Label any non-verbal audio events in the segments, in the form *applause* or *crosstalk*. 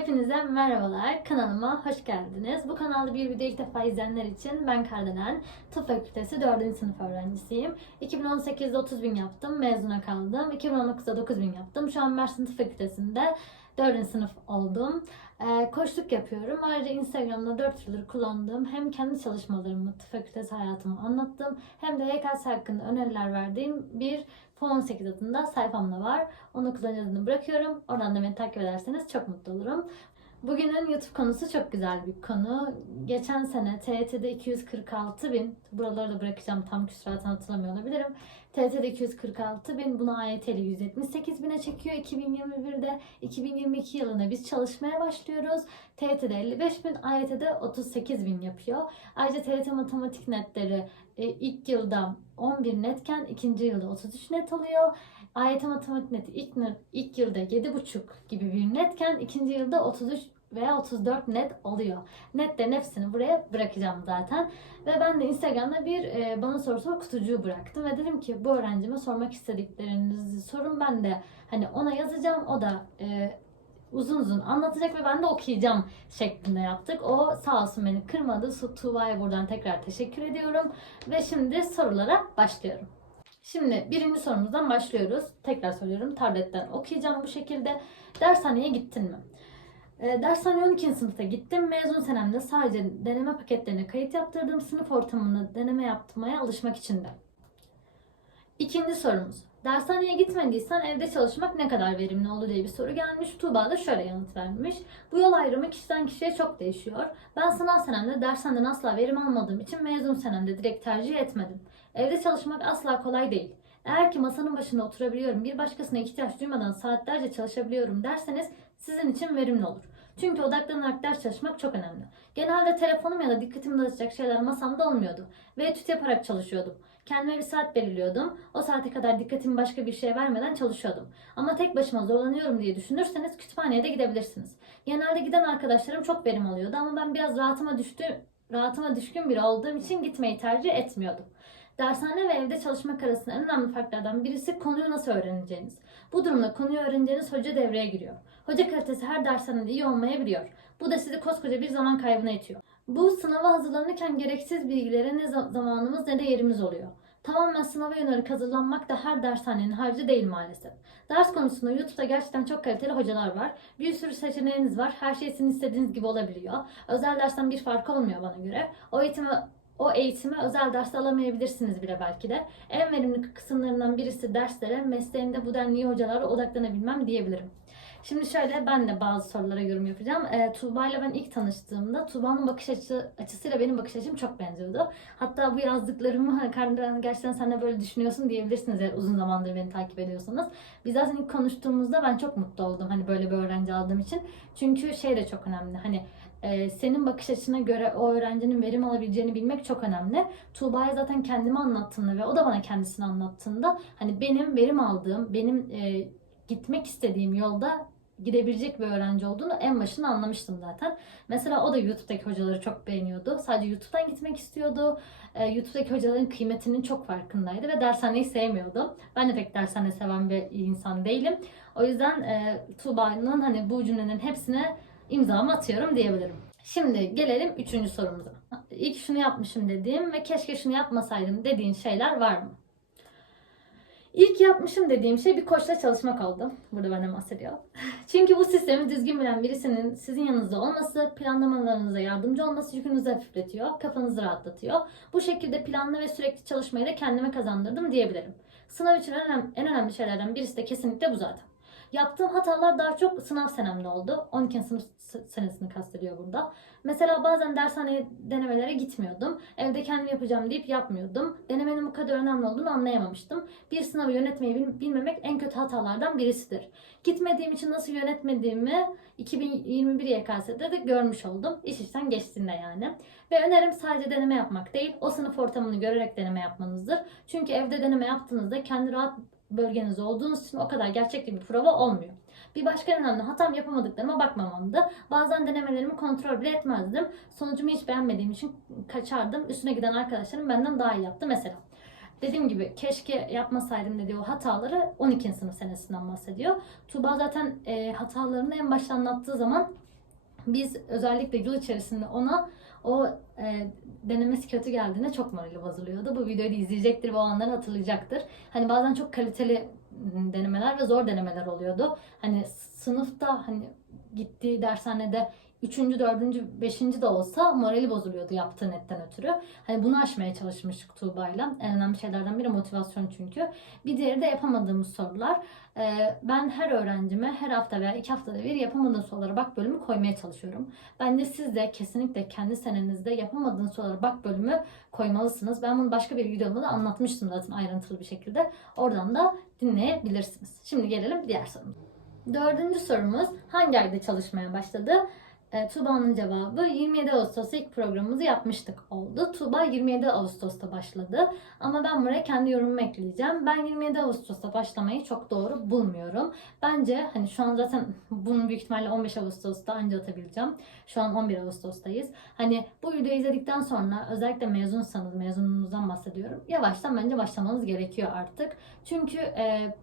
Hepinize merhabalar. Kanalıma hoş geldiniz. Bu kanalda bir video ilk defa izleyenler için ben Kardelen. Tıp Fakültesi 4. sınıf öğrencisiyim. 2018'de 30 bin yaptım. Mezuna kaldım. 2019'da 9 bin yaptım. Şu an Mersin Tıp Fakültesi'nde 4. sınıf oldum. Ee, koçluk yapıyorum. Ayrıca Instagram'da 4 yıldır kullandığım hem kendi çalışmalarımı, fakültesi hayatımı anlattım hem de YKS hakkında öneriler verdiğim bir Fon8 adında sayfam da var. Onu kullanıcı adını bırakıyorum. Oradan da beni takip ederseniz çok mutlu olurum. Bugünün YouTube konusu çok güzel bir konu. Geçen sene TYT'de 246 bin, buraları da bırakacağım tam küsuratını hatırlamıyor olabilirim. TYT'de 246 bin, bunu AYT'li 178 bine çekiyor 2021'de. 2022 yılında biz çalışmaya başlıyoruz. TYT'de 55 bin, AYT'de 38 bin yapıyor. Ayrıca TYT matematik netleri e, ilk yılda 11 netken ikinci yılda 33 net oluyor. AYT matematik neti ilk, ilk yılda 7,5 gibi bir netken ikinci yılda 33 veya 34 net oluyor. Netlerin hepsini buraya bırakacağım zaten. Ve ben de Instagram'da bir e, bana soru sor kutucuğu bıraktım ve dedim ki bu öğrencime sormak istediklerinizi sorun ben de hani ona yazacağım o da e, uzun uzun anlatacak ve ben de okuyacağım şeklinde yaptık. O sağ olsun beni kırmadı. Tuğba'ya buradan tekrar teşekkür ediyorum. Ve şimdi sorulara başlıyorum. Şimdi birinci sorumuzdan başlıyoruz. Tekrar soruyorum. Tabletten okuyacağım bu şekilde. Dershaneye gittin mi? E, dershaneye 12. sınıfta gittim. Mezun senemde sadece deneme paketlerine kayıt yaptırdım. Sınıf ortamında deneme yaptırmaya alışmak için de. İkinci sorumuz. Dershaneye gitmediysen evde çalışmak ne kadar verimli olur diye bir soru gelmiş. Tuğba da şöyle yanıt vermiş. Bu yol ayrımı kişiden kişiye çok değişiyor. Ben sınav senemde dershaneden asla verim almadığım için mezun senemde direkt tercih etmedim. Evde çalışmak asla kolay değil. Eğer ki masanın başında oturabiliyorum, bir başkasına ihtiyaç duymadan saatlerce çalışabiliyorum derseniz sizin için verimli olur. Çünkü odaklanarak ders çalışmak çok önemli. Genelde telefonum ya da dikkatimi dağıtacak şeyler masamda olmuyordu ve etüt yaparak çalışıyordum. Kendime bir saat belirliyordum. O saate kadar dikkatimi başka bir şeye vermeden çalışıyordum. Ama tek başıma zorlanıyorum diye düşünürseniz kütüphaneye de gidebilirsiniz. Genelde giden arkadaşlarım çok verim alıyordu ama ben biraz rahatıma düştü, rahatıma düşkün biri olduğum için gitmeyi tercih etmiyordum. Dershane ve evde çalışmak arasında en önemli farklardan birisi konuyu nasıl öğreneceğiniz. Bu durumda konuyu öğreneceğiniz hoca devreye giriyor. Hoca kalitesi her dershanede iyi olmayabiliyor. Bu da sizi koskoca bir zaman kaybına itiyor. Bu sınava hazırlanırken gereksiz bilgilere ne zamanımız ne de yerimiz oluyor. Tamamen sınava yönelik hazırlanmak da her dershanenin harcı değil maalesef. Ders konusunda YouTube'da gerçekten çok kaliteli hocalar var. Bir sürü seçeneğiniz var. Her şey sizin istediğiniz gibi olabiliyor. Özel dersten bir fark olmuyor bana göre. O eğitimi o eğitimi özel derste alamayabilirsiniz bile belki de. En verimli kısımlarından birisi derslere, mesleğinde bu denli hocalara odaklanabilmem diyebilirim. Şimdi şöyle ben de bazı sorulara yorum yapacağım. E, Tuğba ile ben ilk tanıştığımda Tuğba'nın bakış açı, açısıyla benim bakış açım çok benziyordu. Hatta bu yazdıklarımı *laughs* Kardelen gerçekten sen de böyle düşünüyorsun diyebilirsiniz eğer uzun zamandır beni takip ediyorsanız. Biz zaten ilk konuştuğumuzda ben çok mutlu oldum hani böyle bir öğrenci aldığım için. Çünkü şey de çok önemli hani e, senin bakış açına göre o öğrencinin verim alabileceğini bilmek çok önemli. Tuğba'ya zaten kendimi anlattığında ve o da bana kendisini anlattığında hani benim verim aldığım, benim e, gitmek istediğim yolda gidebilecek bir öğrenci olduğunu en başında anlamıştım zaten. Mesela o da YouTube'daki hocaları çok beğeniyordu. Sadece YouTube'dan gitmek istiyordu. Ee, YouTube'daki hocaların kıymetinin çok farkındaydı ve dershaneyi sevmiyordu. Ben de pek dershane seven bir insan değilim. O yüzden e, Tuğba'nın hani bu cümlenin hepsine imzamı atıyorum diyebilirim. Şimdi gelelim üçüncü sorumuza. İlk şunu yapmışım dediğim ve keşke şunu yapmasaydım dediğin şeyler var mı? İlk yapmışım dediğim şey bir koçla çalışmak oldu. Burada benden bahsediyor. Çünkü bu sistemi düzgün bilen birisinin sizin yanınızda olması, planlamalarınıza yardımcı olması yükünüzü hafifletiyor, kafanızı rahatlatıyor. Bu şekilde planlı ve sürekli çalışmayı da kendime kazandırdım diyebilirim. Sınav için en önemli, en önemli şeylerden birisi de kesinlikle bu zaten. Yaptığım hatalar daha çok sınav senemde oldu. 12. sınıf senesini kastediyor burada. Mesela bazen dershaneye denemelere gitmiyordum. Evde kendim yapacağım deyip yapmıyordum. Denemenin bu kadar önemli olduğunu anlayamamıştım. Bir sınavı yönetmeyi bilmemek en kötü hatalardan birisidir. Gitmediğim için nasıl yönetmediğimi 2021 YKS'de de görmüş oldum. İş işten geçtiğinde yani. Ve önerim sadece deneme yapmak değil, o sınıf ortamını görerek deneme yapmanızdır. Çünkü evde deneme yaptığınızda kendi rahat bölgeniz olduğunuz için o kadar gerçekçi bir prova olmuyor. Bir başka önemli hatam yapamadıklarıma bakmamamdı. Bazen denemelerimi kontrol bile etmezdim. Sonucumu hiç beğenmediğim için kaçardım. Üstüne giden arkadaşlarım benden daha iyi yaptı mesela. Dediğim gibi keşke yapmasaydım dediği o hataları 12. sınıf senesinden bahsediyor. Tuğba zaten e, hatalarını en başta anlattığı zaman biz özellikle yıl içerisinde ona o e, denemesi kötü geldiğinde çok morali bozuluyordu. Bu videoyu da izleyecektir ve o anları hatırlayacaktır. Hani bazen çok kaliteli denemeler ve zor denemeler oluyordu. Hani sınıfta hani gittiği dershanede üçüncü, dördüncü, beşinci de olsa morali bozuluyordu yaptığı netten ötürü. Hani bunu aşmaya çalışmıştık Tuğba'yla. En önemli şeylerden biri motivasyon çünkü. Bir diğeri de yapamadığımız sorular. Ee, ben her öğrencime her hafta veya iki haftada bir yapamadığın sorulara bak bölümü koymaya çalışıyorum. Bence siz de kesinlikle kendi senenizde yapamadığınız sorulara bak bölümü koymalısınız. Ben bunu başka bir videomda da anlatmıştım zaten ayrıntılı bir şekilde. Oradan da dinleyebilirsiniz. Şimdi gelelim diğer sorumuza. Dördüncü sorumuz hangi ayda çalışmaya başladı? E, Tuğba'nın cevabı 27 Ağustos'ta ilk programımızı yapmıştık oldu. Tuğba 27 Ağustos'ta başladı. Ama ben buraya kendi yorumumu ekleyeceğim. Ben 27 Ağustos'ta başlamayı çok doğru bulmuyorum. Bence hani şu an zaten bunu büyük ihtimalle 15 Ağustos'ta anca atabileceğim. Şu an 11 Ağustos'tayız. Hani bu videoyu izledikten sonra özellikle mezunsanız, mezununuzdan bahsediyorum. Yavaştan bence başlamanız gerekiyor artık. Çünkü e,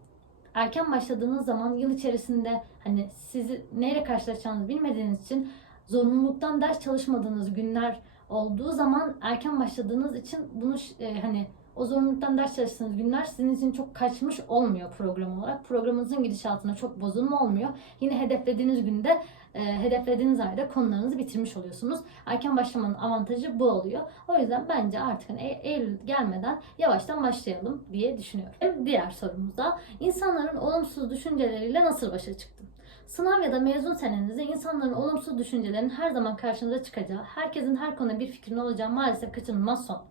erken başladığınız zaman yıl içerisinde hani sizi neyle karşılaşacağınızı bilmediğiniz için zorunluluktan ders çalışmadığınız günler olduğu zaman erken başladığınız için bunu e, hani o zorunluluktan ders çalıştığınız günler sizin için çok kaçmış olmuyor program olarak. Programınızın gidişatına çok bozulma olmuyor. Yine hedeflediğiniz günde, e, hedeflediğiniz ayda konularınızı bitirmiş oluyorsunuz. Erken başlamanın avantajı bu oluyor. O yüzden bence artık hani E- Eylül gelmeden yavaştan başlayalım diye düşünüyorum. Diğer sorumuza insanların olumsuz düşünceleriyle nasıl başa çıktın? Sınav ya da mezun senenizde insanların olumsuz düşüncelerinin her zaman karşınıza çıkacağı, herkesin her konuda bir fikrin olacağı maalesef kaçınılmaz son.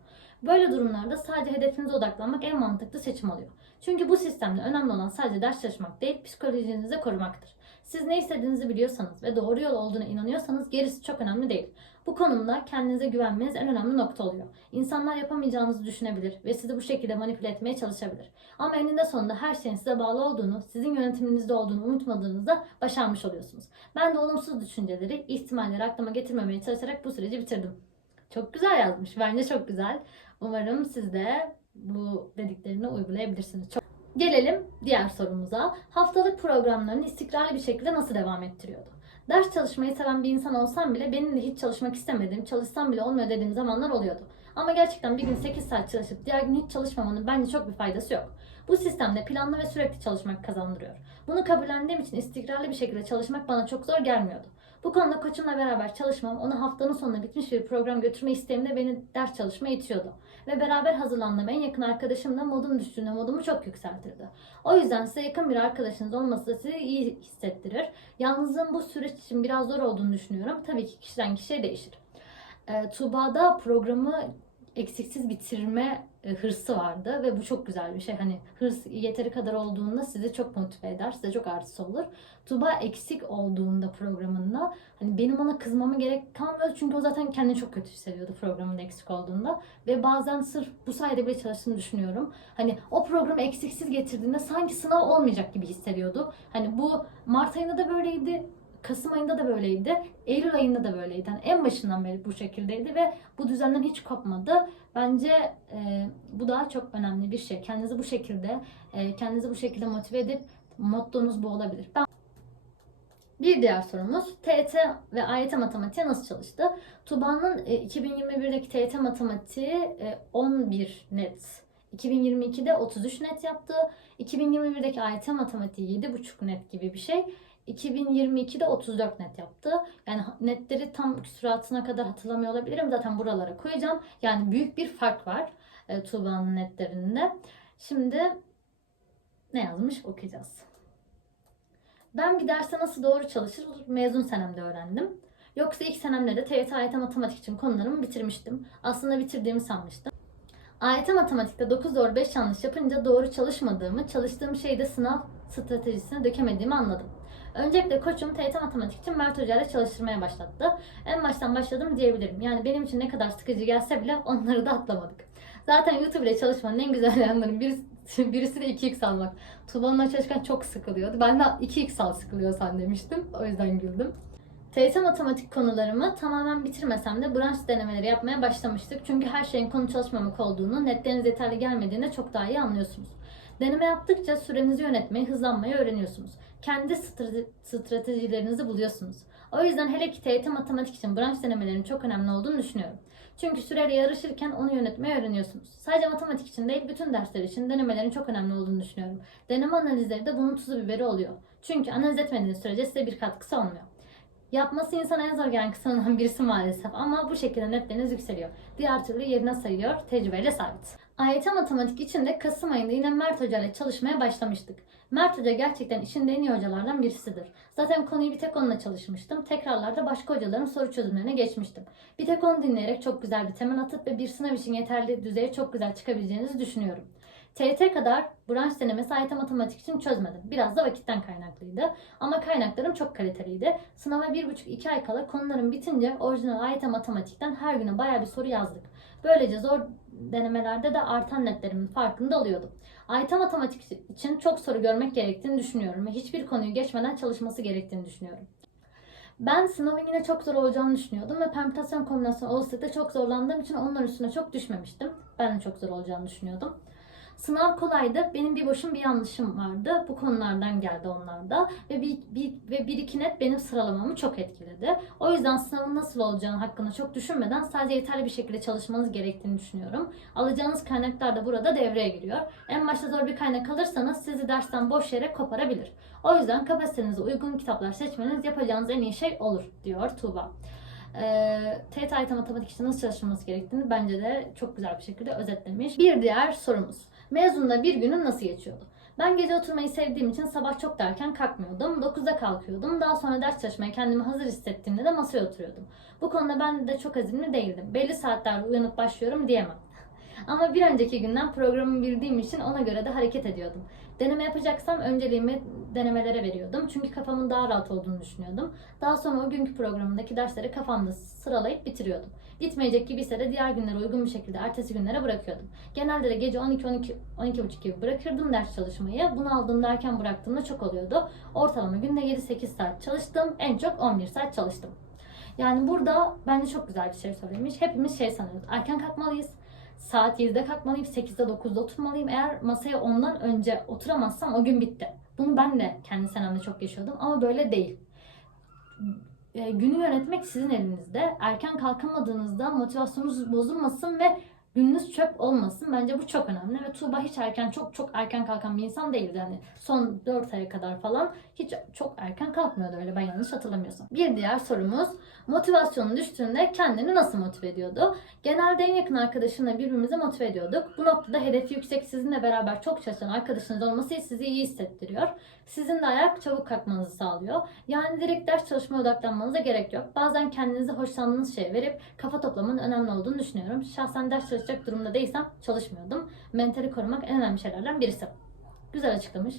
Böyle durumlarda sadece hedefinize odaklanmak en mantıklı seçim oluyor. Çünkü bu sistemde önemli olan sadece ders çalışmak değil, psikolojinizi korumaktır. Siz ne istediğinizi biliyorsanız ve doğru yol olduğuna inanıyorsanız gerisi çok önemli değil. Bu konumda kendinize güvenmeniz en önemli nokta oluyor. İnsanlar yapamayacağınızı düşünebilir ve sizi bu şekilde manipüle etmeye çalışabilir. Ama eninde sonunda her şeyin size bağlı olduğunu, sizin yönetiminizde olduğunu unutmadığınızda başarmış oluyorsunuz. Ben de olumsuz düşünceleri, ihtimalleri aklıma getirmemeye çalışarak bu süreci bitirdim. Çok güzel yazmış. Bence çok güzel. Umarım siz de bu dediklerini uygulayabilirsiniz. Çok... Gelelim diğer sorumuza. Haftalık programlarını istikrarlı bir şekilde nasıl devam ettiriyordu? Ders çalışmayı seven bir insan olsam bile benim de hiç çalışmak istemediğim, çalışsam bile olmuyor dediğim zamanlar oluyordu. Ama gerçekten bir gün 8 saat çalışıp diğer gün hiç çalışmamanın bence çok bir faydası yok. Bu sistemde planlı ve sürekli çalışmak kazandırıyor. Bunu kabullendiğim için istikrarlı bir şekilde çalışmak bana çok zor gelmiyordu. Bu konuda koçumla beraber çalışmam, ona haftanın sonunda bitmiş bir program götürme isteğimde beni ders çalışmaya itiyordu. Ve beraber hazırlandığım en yakın arkadaşım da modum düştüğünde modumu çok yükseltirdi. O yüzden size yakın bir arkadaşınız olması da sizi iyi hissettirir. Yalnızlığın bu süreç için biraz zor olduğunu düşünüyorum. Tabii ki kişiden kişiye değişir. E, Tuğba'da programı eksiksiz bitirme hırsı vardı ve bu çok güzel bir şey. Hani hırs yeteri kadar olduğunda sizi çok motive eder, size çok artısı olur. Tuba eksik olduğunda programında hani benim ona kızmama gerek kalmıyordu çünkü o zaten kendini çok kötü hissediyordu programın eksik olduğunda ve bazen sırf bu sayede bile çalıştığını düşünüyorum. Hani o programı eksiksiz getirdiğinde sanki sınav olmayacak gibi hissediyordu. Hani bu Mart ayında da böyleydi, Kasım ayında da böyleydi. Eylül ayında da böyleydi. Yani en başından beri bu şekildeydi ve bu düzenden hiç kopmadı. Bence e, bu daha çok önemli bir şey. Kendinizi bu şekilde e, kendinizi bu şekilde motive edip mottonuz bu olabilir. Ben bir diğer sorumuz TET ve AYT matematiğe nasıl çalıştı? Tuba'nın e, 2021'deki TET matematiği e, 11 net. 2022'de 33 net yaptı. 2021'deki AYT matematiği 7,5 net gibi bir şey. 2022'de 34 net yaptı. Yani netleri tam küsuratına kadar hatırlamıyor olabilirim. Zaten buralara koyacağım. Yani büyük bir fark var e, Tuğba'nın netlerinde. Şimdi ne yazmış okuyacağız. Ben bir derste nasıl doğru çalışır mezun senemde öğrendim. Yoksa ilk senemde de TYT AYT matematik için konularımı bitirmiştim. Aslında bitirdiğimi sanmıştım. AYT matematikte 9 doğru 5 yanlış yapınca doğru çalışmadığımı, çalıştığım şeyde sınav stratejisine dökemediğimi anladım. Öncelikle koçum TYT matematik için Mert Hoca ile çalıştırmaya başlattı. En baştan başladım diyebilirim. Yani benim için ne kadar sıkıcı gelse bile onları da atlamadık. Zaten YouTube ile çalışmanın en güzel *laughs* yanlarının birisi, birisi de 2x almak. Tuğba'nınla çalışırken çok sıkılıyordu. Ben de 2x al sıkılıyorsan demiştim. O yüzden güldüm. TYT matematik konularımı tamamen bitirmesem de branş denemeleri yapmaya başlamıştık. Çünkü her şeyin konu çalışmamak olduğunu, netleriniz yeterli gelmediğinde çok daha iyi anlıyorsunuz. Deneme yaptıkça sürenizi yönetmeyi, hızlanmayı öğreniyorsunuz. Kendi strate- stratejilerinizi buluyorsunuz. O yüzden hele ki TYT matematik için branş denemelerinin çok önemli olduğunu düşünüyorum. Çünkü süreyle yarışırken onu yönetmeyi öğreniyorsunuz. Sadece matematik için değil, bütün dersler için denemelerin çok önemli olduğunu düşünüyorum. Deneme analizleri de bunun tuzu biberi oluyor. Çünkü analiz etmediğiniz sürece size bir katkısı olmuyor. Yapması insana en zor gelen kısımlardan birisi maalesef ama bu şekilde netleriniz yükseliyor. Diğer türlü yerine sayıyor, tecrübeyle sabit. AYT matematik için de Kasım ayında yine Mert Hoca ile çalışmaya başlamıştık. Mert Hoca gerçekten işinde en iyi hocalardan birisidir. Zaten konuyu bir tek onunla çalışmıştım. Tekrarlarda başka hocaların soru çözümlerine geçmiştim. Bir tek onu dinleyerek çok güzel bir temel atıp ve bir sınav için yeterli düzeye çok güzel çıkabileceğinizi düşünüyorum. TYT kadar branş denemesi AYT matematik için çözmedim. Biraz da vakitten kaynaklıydı. Ama kaynaklarım çok kaliteliydi. Sınava 1,5-2 ay kala konularım bitince orijinal AYT matematikten her güne bayağı bir soru yazdık. Böylece zor denemelerde de artan netlerimin farkında oluyordum. AYT matematik için çok soru görmek gerektiğini düşünüyorum ve hiçbir konuyu geçmeden çalışması gerektiğini düşünüyorum. Ben sınavın yine çok zor olacağını düşünüyordum ve permütasyon kombinasyon olasılıkta çok zorlandığım için onların üstüne çok düşmemiştim. Ben de çok zor olacağını düşünüyordum. Sınav kolaydı. Benim bir boşum bir yanlışım vardı. Bu konulardan geldi onlar da. Ve bir, bir, ve bir iki net benim sıralamamı çok etkiledi. O yüzden sınavın nasıl olacağını hakkında çok düşünmeden sadece yeterli bir şekilde çalışmanız gerektiğini düşünüyorum. Alacağınız kaynaklar da burada devreye giriyor. En başta zor bir kaynak alırsanız sizi dersten boş yere koparabilir. O yüzden kapasitenize uygun kitaplar seçmeniz yapacağınız en iyi şey olur diyor Tuğba. E, TET AYT matematik için nasıl çalışılması gerektiğini bence de çok güzel bir şekilde özetlemiş. Bir diğer sorumuz. Mezunda bir günün nasıl geçiyordu? Ben gece oturmayı sevdiğim için sabah çok da erken kalkmıyordum. 9'da kalkıyordum. Daha sonra ders çalışmaya kendimi hazır hissettiğimde de masaya oturuyordum. Bu konuda ben de çok azimli değildim. Belli saatlerde uyanıp başlıyorum diyemem. *laughs* Ama bir önceki günden programı bildiğim için ona göre de hareket ediyordum. Deneme yapacaksam önceliğimi denemelere veriyordum. Çünkü kafamın daha rahat olduğunu düşünüyordum. Daha sonra o günkü programındaki dersleri kafamda sıralayıp bitiriyordum. Gitmeyecek gibiyse de diğer günlere uygun bir şekilde ertesi günlere bırakıyordum. Genelde de gece 12-12 12.30 gibi bırakırdım ders çalışmayı. Bunu aldığımda erken bıraktığımda çok oluyordu. Ortalama günde 7-8 saat çalıştım. En çok 11 saat çalıştım. Yani burada bence çok güzel bir şey söylemiş. Hepimiz şey sanıyoruz. Erken kalkmalıyız. Saat 7'de kalkmalıyım, 8'de 9'da oturmalıyım. Eğer masaya ondan önce oturamazsam o gün bitti. Bunu ben de kendi senemde çok yaşıyordum ama böyle değil. E, günü yönetmek sizin elinizde. Erken kalkamadığınızda motivasyonunuz bozulmasın ve gününüz çöp olmasın. Bence bu çok önemli ve Tuğba hiç erken çok çok erken kalkan bir insan değildi. Yani son 4 aya kadar falan hiç çok erken kalkmıyordu öyle ben yanlış hatırlamıyorsam. Bir diğer sorumuz motivasyonu düştüğünde kendini nasıl motive ediyordu? Genelde en yakın arkadaşımla birbirimizi motive ediyorduk. Bu noktada hedefi yüksek sizinle beraber çok çalışan arkadaşınız olması sizi iyi hissettiriyor. Sizin de ayak çabuk kalkmanızı sağlıyor. Yani direkt ders çalışmaya odaklanmanıza gerek yok. Bazen kendinize hoşlandığınız şey verip kafa toplamanın önemli olduğunu düşünüyorum. Şahsen ders çalışacak durumda değilsem çalışmıyordum. Mentali korumak en önemli şeylerden birisi. Güzel açıklamış.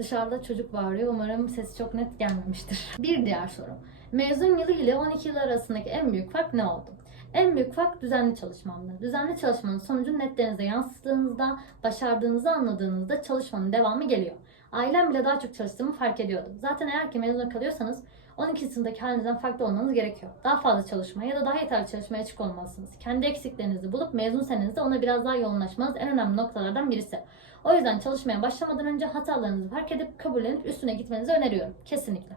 Dışarıda çocuk bağırıyor. Umarım sesi çok net gelmemiştir. *laughs* Bir diğer soru. Mezun yılı ile 12 yıl arasındaki en büyük fark ne oldu? En büyük fark düzenli çalışmamdı. Düzenli çalışmanın sonucunu netlerinize yansıttığınızda, başardığınızı anladığınızda çalışmanın devamı geliyor. Ailem bile daha çok çalıştığımı fark ediyordum. Zaten eğer ki mezuna kalıyorsanız 12 sınıftaki halinizden farklı olmanız gerekiyor. Daha fazla çalışmaya ya da daha yeterli çalışmaya açık olmalısınız. Kendi eksiklerinizi bulup mezun senenizde ona biraz daha yoğunlaşmanız en önemli noktalardan birisi. O yüzden çalışmaya başlamadan önce hatalarınızı fark edip kabullenip üstüne gitmenizi öneriyorum. Kesinlikle.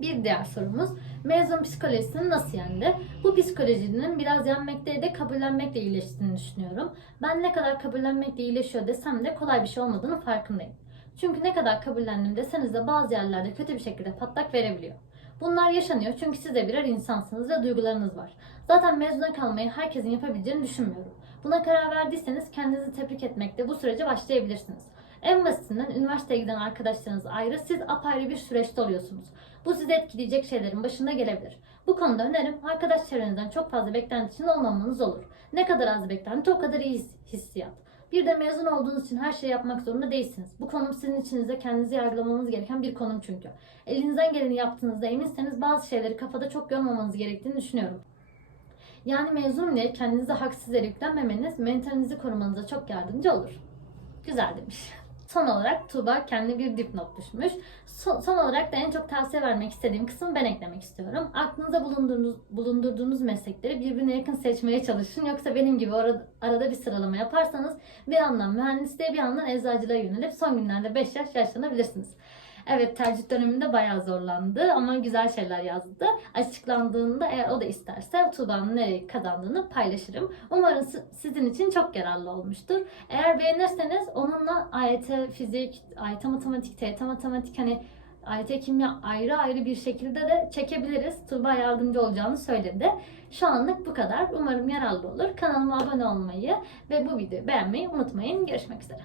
Bir diğer sorumuz mezun psikolojisini nasıl yendi? Bu psikolojinin biraz yenmekte de kabullenmekle iyileştiğini düşünüyorum. Ben ne kadar kabullenmekle iyileşiyor desem de kolay bir şey olmadığını farkındayım. Çünkü ne kadar kabullendim deseniz de bazı yerlerde kötü bir şekilde patlak verebiliyor. Bunlar yaşanıyor çünkü siz de birer insansınız ve duygularınız var. Zaten mezuna kalmayı herkesin yapabileceğini düşünmüyorum. Buna karar verdiyseniz kendinizi tebrik etmekle bu sürece başlayabilirsiniz. En basitinden üniversiteye giden arkadaşlarınız ayrı, siz apayrı bir süreçte oluyorsunuz. Bu sizi etkileyecek şeylerin başında gelebilir. Bu konuda önerim arkadaş çevrenizden çok fazla beklenti olmamanız olur. Ne kadar az beklenti o kadar iyi hissiyat. Bir de mezun olduğunuz için her şeyi yapmak zorunda değilsiniz. Bu konum sizin içinizde kendinizi yargılamanız gereken bir konum çünkü. Elinizden geleni yaptığınızda eminseniz bazı şeyleri kafada çok yormamanız gerektiğini düşünüyorum. Yani mezun diye kendinize haksız yere yüklenmemeniz mentalinizi korumanıza çok yardımcı olur. Güzel demiş. Son olarak Tuğba kendi bir dipnot düşmüş. Son, son olarak da en çok tavsiye vermek istediğim kısmı ben eklemek istiyorum. Aklınıza bulundurduğunuz, bulundurduğunuz meslekleri birbirine yakın seçmeye çalışın. Yoksa benim gibi arada, arada bir sıralama yaparsanız bir yandan mühendisliğe bir yandan eczacılığa yönelip son günlerde 5 yaş yaşlanabilirsiniz. Evet tercih döneminde bayağı zorlandı ama güzel şeyler yazdı. Açıklandığında eğer o da isterse Tuğba'nın nereye kazandığını paylaşırım. Umarım si- sizin için çok yararlı olmuştur. Eğer beğenirseniz onunla AYT fizik, AYT matematik, TYT matematik hani AYT kimya ayrı ayrı bir şekilde de çekebiliriz. Tuğba yardımcı olacağını söyledi. Şu anlık bu kadar. Umarım yararlı olur. Kanalıma abone olmayı ve bu videoyu beğenmeyi unutmayın. Görüşmek üzere.